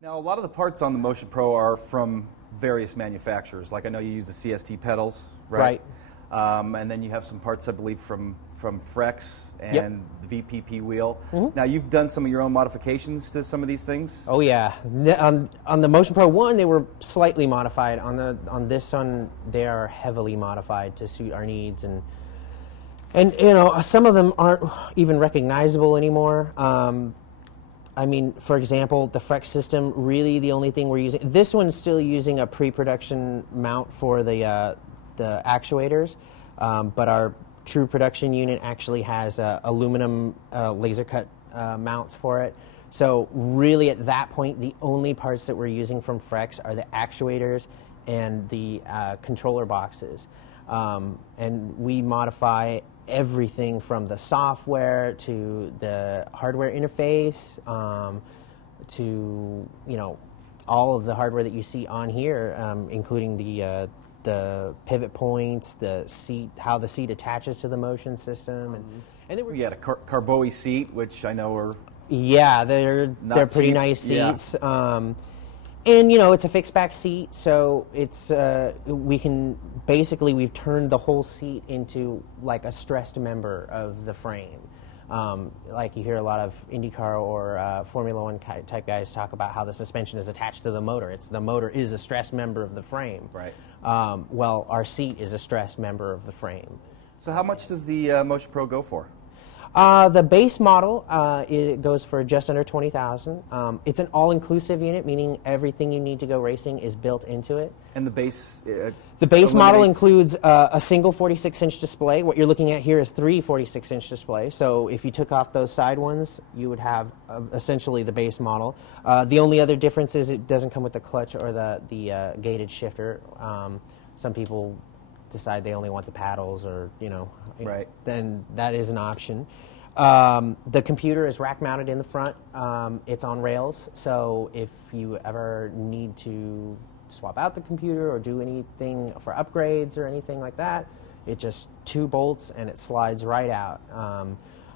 Now, a lot of the parts on the Motion Pro are from various manufacturers. Like I know you use the CST pedals, right? And then you have some parts, I believe, from Frex and the VPP wheel. Now, you've done some of your own modifications to some of these things? Oh, yeah. On the Motion Pro 1, they were slightly modified. On this one, they are heavily modified to suit our needs. And you know, some of them aren't even recognizable anymore. I mean, for example, the Frex system, really the only thing we're using, this one's still using a pre-production mount for the actuators, but our true production unit actually has aluminum laser cut mounts for it. So really at that point, the only parts that we're using from Frex are the actuators and the controller boxes. And we modify everything from the software to the hardware interface to, you know, all of the hardware that you see on here, including the pivot points, the seat, how the seat attaches to the motion system, and then we had a Carboe seat, which I know are they're pretty cheap. Nice seats. And, you know, it's a fixed back seat, so it's, we've turned the whole seat into like a stressed member of the frame. Like you hear a lot of IndyCar or Formula One type guys talk about how the suspension is attached to the motor. The motor is a stressed member of the frame. Right. Well, our seat is a stressed member of the frame. So how much does the Motion Pro go for? The base model it goes for just under $20,000. It's an all-inclusive unit, meaning everything you need to go racing is built into it. And the base? The base model includes a single 46-inch display. What you're looking at here is three 46-inch displays. So if you took off those side ones, you would have essentially the base model. The only other difference is it doesn't come with the clutch or the gated shifter. Some people decide they only want the paddles, or then that is an option. The computer is rack mounted in the front. It's on rails, so if you ever need to swap out the computer or do anything for upgrades or anything like that, it just 2 bolts and it slides right out.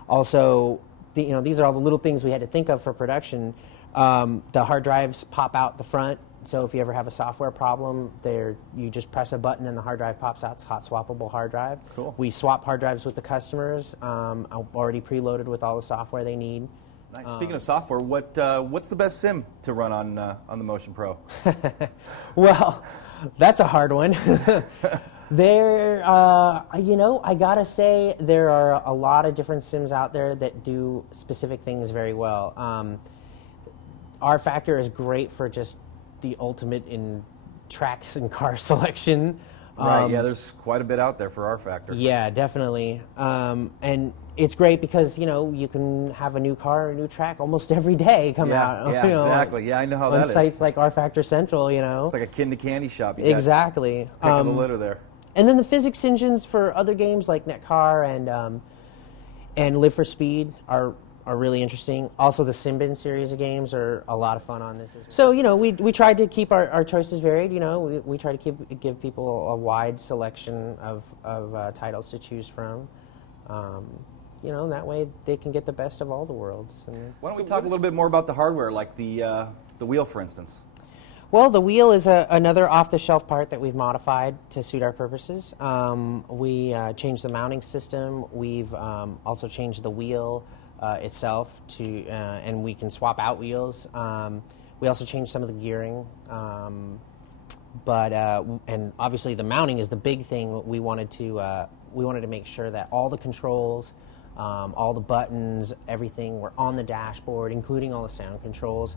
Also, these are all the little things we had to think of for production. The hard drives pop out the front. So if you ever have a software problem, you just press a button and the hard drive pops out. It's a hot swappable hard drive. Cool. We swap hard drives with the customers, already preloaded with all the software they need. Nice. Speaking of software, what's the best sim to run on the Motion Pro? Well, that's a hard one. I gotta say, there are a lot of different sims out there that do specific things very well. R-Factor is great for just the ultimate in tracks and car selection. Right, yeah, there's quite a bit out there for R-Factor. Yeah, definitely. And it's great because, you can have a new car or a new track almost every day come out. Yeah, exactly. Yeah, I know how that is. On sites like R-Factor Central, It's like a candy shop. You exactly. Pick of the litter there. And then the physics engines for other games like Netcar and Live for Speed are really interesting. Also, the Simbin series of games are a lot of fun on this as well. So, we tried to keep our choices varied. We try to give people a wide selection of titles to choose from. That way they can get the best of all the worlds. Why don't we talk a little bit more about the hardware, like the wheel, for instance? Well, the wheel is another off-the-shelf part that we've modified to suit our purposes. We changed the mounting system. We've also changed the wheel itself and we can swap out wheels. We also changed some of the gearing, and obviously the mounting is the big thing. We wanted to make sure that all the controls, all the buttons, everything were on the dashboard, including all the sound controls.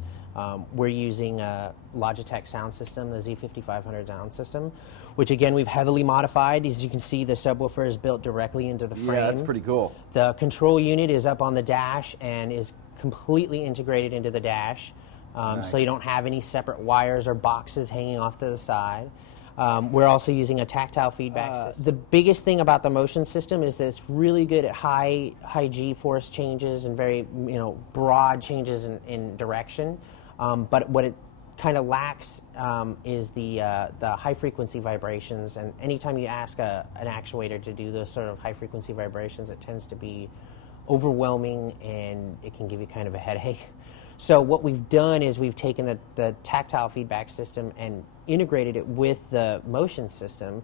We're using a Logitech sound system, the Z5500 sound system, which again we've heavily modified. As you can see, the subwoofer is built directly into the frame. Yeah, that's pretty cool. The control unit is up on the dash and is completely integrated into the dash, nice. So you don't have any separate wires or boxes hanging off to the side. We're also using a tactile feedback system. The biggest thing about the motion system is that it's really good at high G-force changes and very broad changes in direction. But what it kind of lacks is the high-frequency vibrations. And anytime you ask an actuator to do those sort of high-frequency vibrations, it tends to be overwhelming and it can give you kind of a headache. So what we've done is we've taken the tactile feedback system and integrated it with the motion system,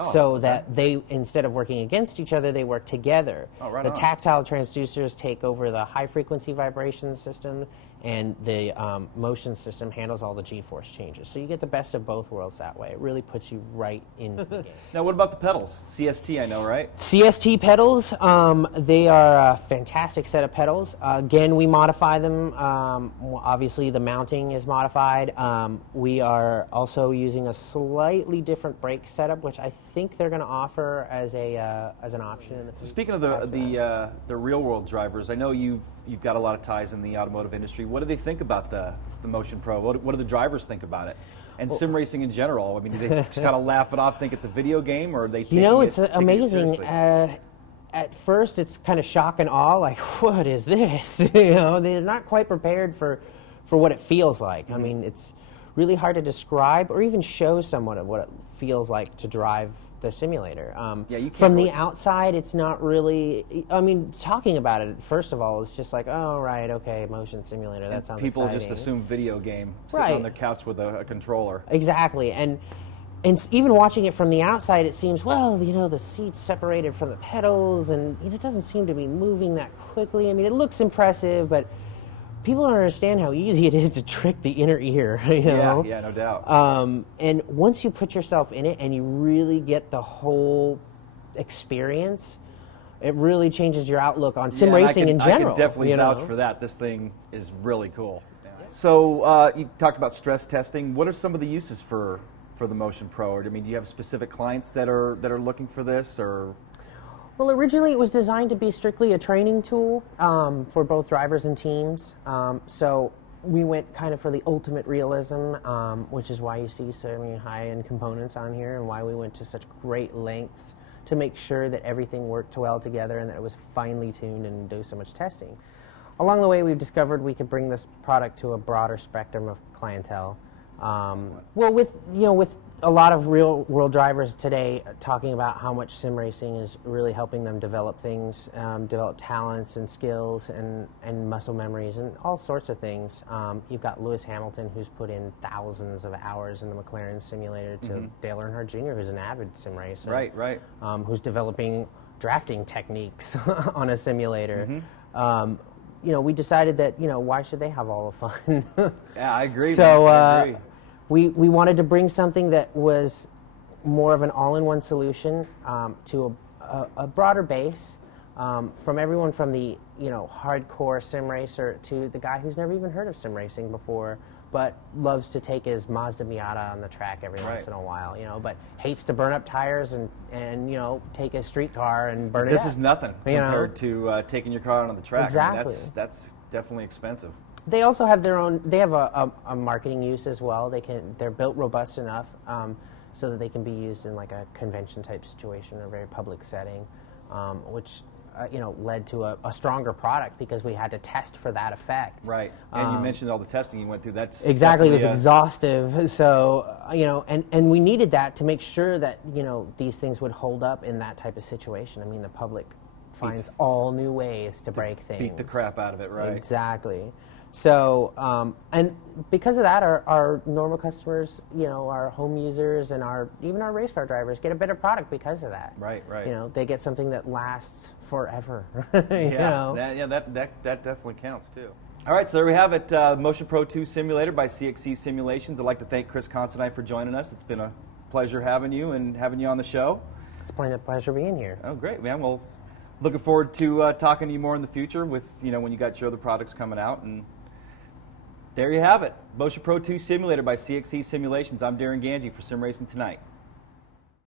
so that they, instead of working against each other, they work together. Oh, right the on. tactile transducers take over the high-frequency vibration system, and the motion system handles all the G-force changes. So you get the best of both worlds that way. It really puts you right into the game. Now, what about the pedals? CST, I know, right? CST pedals, they are a fantastic set of pedals. Again, we modify them. Obviously, the mounting is modified. We are also using a slightly different brake setup, which I think they're going to offer as an option in the future. Speaking of the real-world drivers, I know you've got a lot of ties in the automotive industry. What do they think about the Motion Pro? What do the drivers think about it? And sim racing in general. I mean, do they just kind of laugh it off, think it's a video game, or are they taking it's amazing. At first, it's kind of shock and awe, like, what is this? They're not quite prepared for what it feels like. I mean, it's really hard to describe or even show someone of what it feels like to drive the simulator. From the outside, it's not really, I mean, talking about it, first of all, it's just like, oh, right, okay, motion simulator, that sounds people exciting. just assume video game, sitting on their couch with a controller. Exactly, and even watching it from the outside, it seems, well, the seat's separated from the pedals, and it doesn't seem to be moving that quickly. I mean, it looks impressive, but people don't understand how easy it is to trick the inner ear, Yeah, no doubt. And once you put yourself in it and you really get the whole experience, it really changes your outlook on sim racing in general. I can definitely vouch for that. This thing is really cool. Yeah. So you talked about stress testing. What are some of the uses for the Motion Pro? Or, I mean, do you have specific clients that are looking for this, or? Well, originally it was designed to be strictly a training tool for both drivers and teams. So we went kind of for the ultimate realism, which is why you see so many high-end components on here, and why we went to such great lengths to make sure that everything worked well together and that it was finely tuned and do so much testing. Along the way, we've discovered we could bring this product to a broader spectrum of clientele. With a lot of real-world drivers today talking about how much sim racing is really helping them develop things, develop talents and skills and muscle memories and all sorts of things. You've got Lewis Hamilton, who's put in thousands of hours in the McLaren simulator, to Dale Earnhardt Jr., who's an avid sim racer. Right. Who's developing drafting techniques on a simulator. We decided that, why should they have all the fun? Yeah, I agree. So I agree. We wanted to bring something that was more of an all-in-one solution to a broader base, from everyone from the hardcore sim racer to the guy who's never even heard of sim racing before, but loves to take his Mazda Miata on the track every once in a while, but hates to burn up tires and take his street car and burn it up. This is nothing compared to taking your car out on the track. Exactly. I mean, that's definitely expensive. They also have their own. They have a marketing use as well. They're built robust enough so that they can be used in like a convention type situation or a very public setting, which led to a stronger product because we had to test for that effect. Right. And you mentioned all the testing you went through. That's exactly. It was exhaustive. So and we needed that to make sure that these things would hold up in that type of situation. I mean, the public finds all new ways to break things. Beat the crap out of it. Right. Exactly. So, and because of that, our normal customers, our home users and even our race car drivers get a better product because of that. Right. They get something that lasts forever. That definitely counts too. All right, so there we have it, Motion Pro 2 Simulator by CXC Simulations. I'd like to thank Chris Considine for joining us. It's been a pleasure having you on the show. It's been a pleasure being here. Oh, great, man. Well, looking forward to talking to you more in the future with, when you got your other products coming out. And there you have it. Motion Pro 2 Simulator by CXC Simulations. I'm Darren Ganji for Sim Racing Tonight.